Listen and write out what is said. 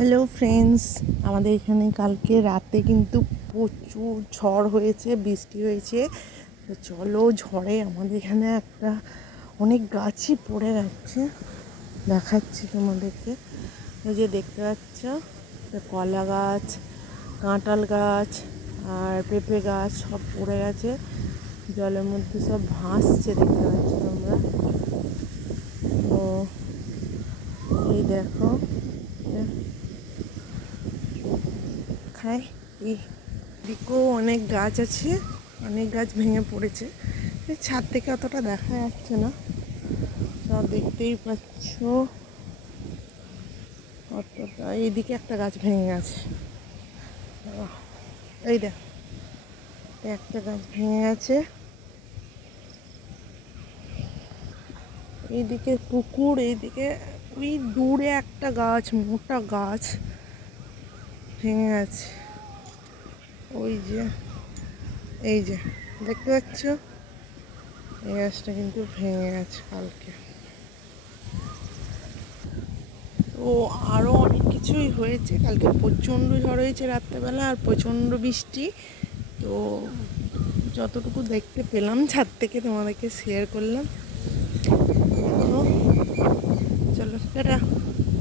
Hello friends আমাদের এখানে কালকে রাতে কিন্তু প্রচুর ঝড় হয়েছে, বৃষ্টি হয়েছে। তো চলো ঝড়ে আমাদের এখানে একটা অনেক গাছই পড়ে যাচ্ছে দেখাচ্ছি তোমাদেরকে। ওই যে দেখতে পাচ্ছ কলা গাছ, কাঁঠাল গাছ, আর পেঁপে গাছ সব পড়ে গেছে জলের মধ্যে সব ভাসছে, দেখতে পাচ্ছ তোমরা। তো এই দেখো খাই এই দিকেও অনেক গাছ আছে, অনেক গাছ ভেঙে পড়েছে। ছাদ থেকে অতটা দেখা যাচ্ছে না। সব দেখতেই পাচ্ছ। অতটা, এইদিকে একটা গাছ ভেঙে গেছে। এই দেখ একটা গাছ ভেঙে গেছে। এইদিকে পুকুর, এইদিকে, ওই দূরে একটা গাছ, মোটা গাছ। ভেঙে গেছে ওই যে, এই যে, দেখতে পাচ্ছ? এই গাছটা কিন্তু ভেঙে গেছে কালকে। ও আরও অনেক কিছুই হয়েছে। কালকে প্রচণ্ড ঝড় হয়েছে রাত্রেবেলা আর প্রচণ্ড বৃষ্টি। তো যতটুকু দেখতে পেলাম, ছাদ থেকে তোমাদেরকে শেয়ার করলাম। চলো, টাটা।